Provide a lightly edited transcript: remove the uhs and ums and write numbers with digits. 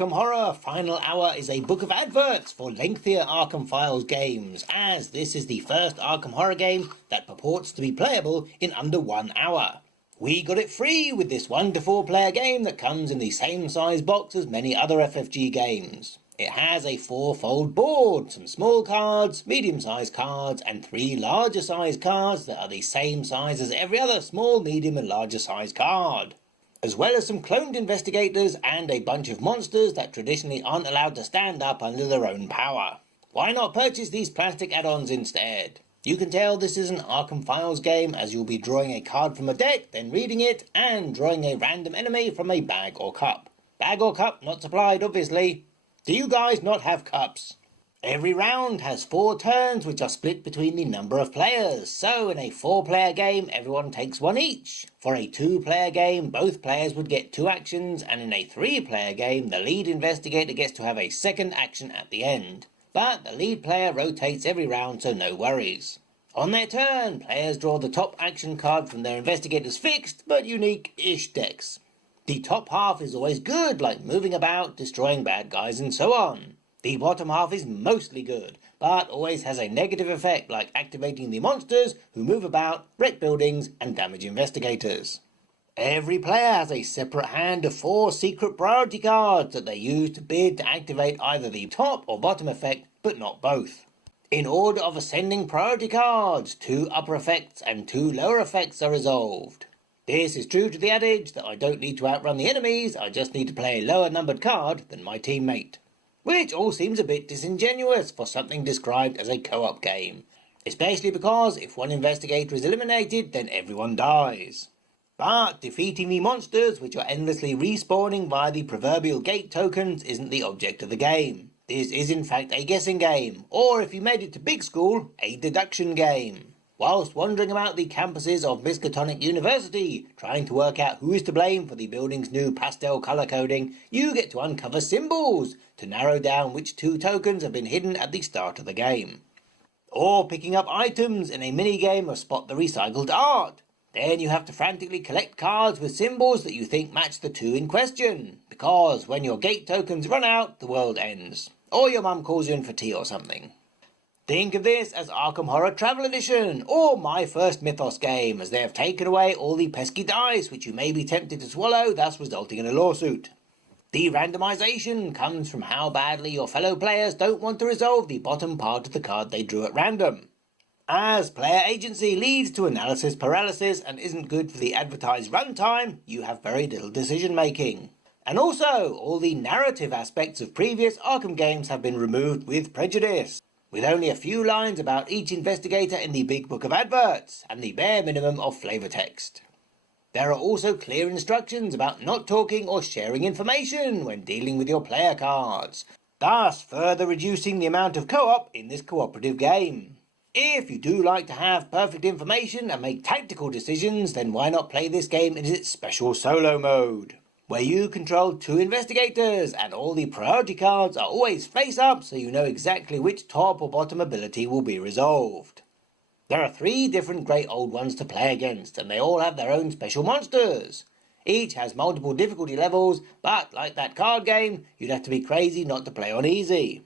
Arkham Horror Final Hour is a book of adverts for lengthier Arkham Files games, as this is the first Arkham Horror game that purports to be playable in under 1 hour. We got it free with this 1 to 4 player game that comes in the same size box as many other FFG games. It has a 4-fold board, some small cards, medium-sized cards, and 3 larger-sized cards that are the same size as every other small, medium, and larger-sized card, as well as some cloned investigators and a bunch of monsters that traditionally aren't allowed to stand up under their own power. Why not purchase these plastic add-ons instead? You can tell this is an Arkham Files game, as you'll be drawing a card from a deck, then reading it, and drawing a random enemy from a bag or cup. Bag or cup not supplied, obviously. Do you guys not have cups? Every round has 4 turns, which are split between the number of players. So in a 4-player game, everyone takes 1 each. For a 2-player game, both players would get 2 actions, and in a 3-player game, the lead investigator gets to have a second action at the end. But the lead player rotates every round, so no worries. On their turn, players draw the top action card from their investigator's fixed, but unique-ish decks. The top half is always good, like moving about, destroying bad guys, and so on. The bottom half is mostly good, but always has a negative effect, like activating the monsters who move about, wreck buildings, and damage investigators. Every player has a separate hand of 4 secret priority cards that they use to bid to activate either the top or bottom effect, but not both. In order of ascending priority cards, 2 upper effects and 2 lower effects are resolved. This is true to the adage that I don't need to outrun the enemies, I just need to play a lower numbered card than my teammate. Which all seems a bit disingenuous for something described as a co-op game, especially because if one investigator is eliminated, then everyone dies. But defeating the monsters, which are endlessly respawning via the proverbial gate tokens, isn't the object of the game. This is in fact a guessing game, or if you made it to big school, a deduction game. Whilst wandering about the campuses of Miskatonic University, trying to work out who is to blame for the building's new pastel colour coding, you get to uncover symbols to narrow down which 2 tokens have been hidden at the start of the game. Or picking up items in a mini-game of Spot the Recycled Art. Then you have to frantically collect cards with symbols that you think match the 2 in question, because when your gate tokens run out, the world ends. Or your mum calls you in for tea or something. Think of this as Arkham Horror Travel Edition, or My First Mythos game, as they have taken away all the pesky dice which you may be tempted to swallow, thus resulting in a lawsuit. The randomization comes from how badly your fellow players don't want to resolve the bottom part of the card they drew at random. As player agency leads to analysis paralysis and isn't good for the advertised runtime, you have very little decision making. And also, all the narrative aspects of previous Arkham games have been removed with prejudice, with only a few lines about each investigator in the big book of adverts, and the bare minimum of flavour text. There are also clear instructions about not talking or sharing information when dealing with your player cards, thus further reducing the amount of co-op in this cooperative game. If you do like to have perfect information and make tactical decisions, then why not play this game in its special solo mode, where you control 2 investigators and all the priority cards are always face up, so you know exactly which top or bottom ability will be resolved. There are 3 different great old ones to play against, and they all have their own special monsters. Each has multiple difficulty levels, but like that card game, you'd have to be crazy not to play on easy.